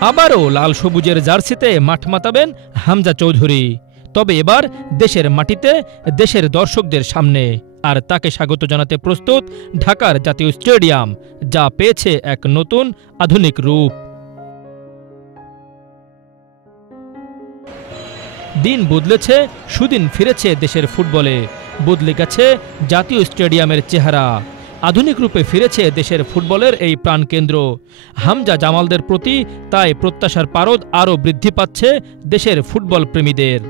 আবারও লাল সবুজের জার্সিতে মাঠ মাতাবেন হামজা চৌধুরী, তবে এবার দেশের মাটিতে, দেশের দর্শকদের সামনে। আর তাকে স্বাগত জানাতে প্রস্তুত ঢাকার জাতীয় স্টেডিয়াম, যা পেয়েছে এক নতুন আধুনিক রূপ। দিন বদলেছে, সুদিন ফিরেছে দেশের ফুটবলে, বদলে গেছে জাতীয় স্টেডিয়ামের চেহারা। আধুনিক রূপে ফিরেছে দেশের ফুটবলের এই প্রাণকেন্দ্র। হামজা জামালদের প্রতি তাই প্রত্যাশার পারদ আরও বৃদ্ধি পাচ্ছে দেশের ফুটবল প্রেমীদের।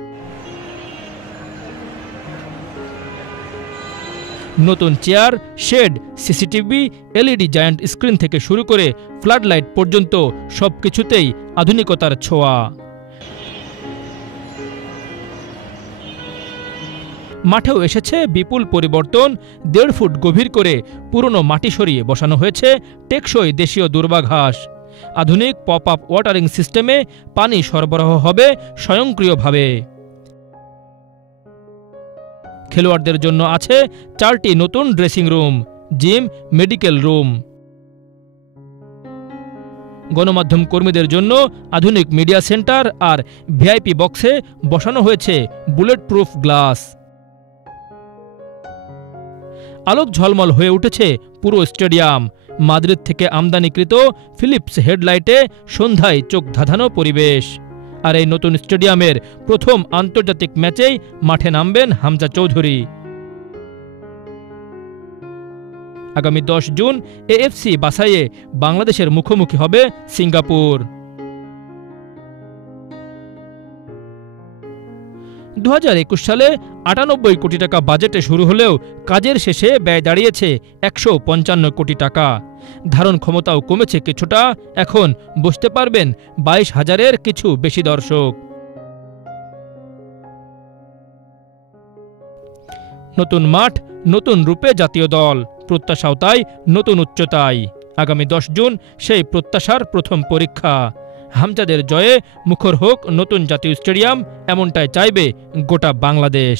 নতুন chair, shed, CCTV, LED giant screen থেকে শুরু করে ফ্লাড লাইট পর্যন্ত সবকিছুতেই আধুনিকতার ছোঁয়া। মাঠেও এসেছে বিপুল পরিবর্তন। ১.৫ ফুট গভীর করে পুরনো মাটি সরিয়ে বসানো হয়েছে টেকসই দেশীয় দুর্বা ঘাস। আধুনিক পপ আপ ওয়াটারিং সিস্টেমে পানি সরবরাহ হবে স্বয়ংক্রিয়ভাবে। খেলোয়াড়দের জন্য আছে ৪টি নতুন dressing room, gym, medical room. গণমাধ্যম কর্মীদের জন্য আধুনিক মিডিয়া সেন্টার আর ভিআইপি বক্সে বসানো হয়েছে বুলেট প্রুফ গ্লাস। আলোক ঝলমল হয়ে উঠেছে পুরো স্টেডিয়াম। মাদ্রিদ থেকে আমদানিকৃত ফিলিপস হেডলাইটে সন্ধ্যায় চোখ ধাঁধানো পরিবেশ। আর এই নতুন স্টেডিয়ামের প্রথম আন্তর্জাতিক ম্যাচেই মাঠে নামবেন হামজা চৌধুরী। আগামী ১০ জুন এএফসি বাছাইয়ে বাংলাদেশের মুখোমুখি হবে সিঙ্গাপুর। ২০২১ সালে ৯৮ কোটি টাকা বাজেটে শুরু হলেও কাজের শেষে ব্যয় দাঁড়িয়েছে ১৫৫ কোটি টাকা। ধারণ ক্ষমতাও কমেছে কিছুটা, এখন বসতে পারবেন ২২,০০০-এর কিছু বেশি দর্শক। নতুন মাঠ, নতুন রূপে জাতীয় দল, প্রত্যাশাও তাই নতুন উচ্চতায়। আগামী ১০ জুন সেই প্রত্যাশার প্রথম পরীক্ষা। হামজাদের জয়ে মুখর হোক নতুন জাতীয় স্টেডিয়াম, এমনটাই চাইবে গোটা বাংলাদেশ।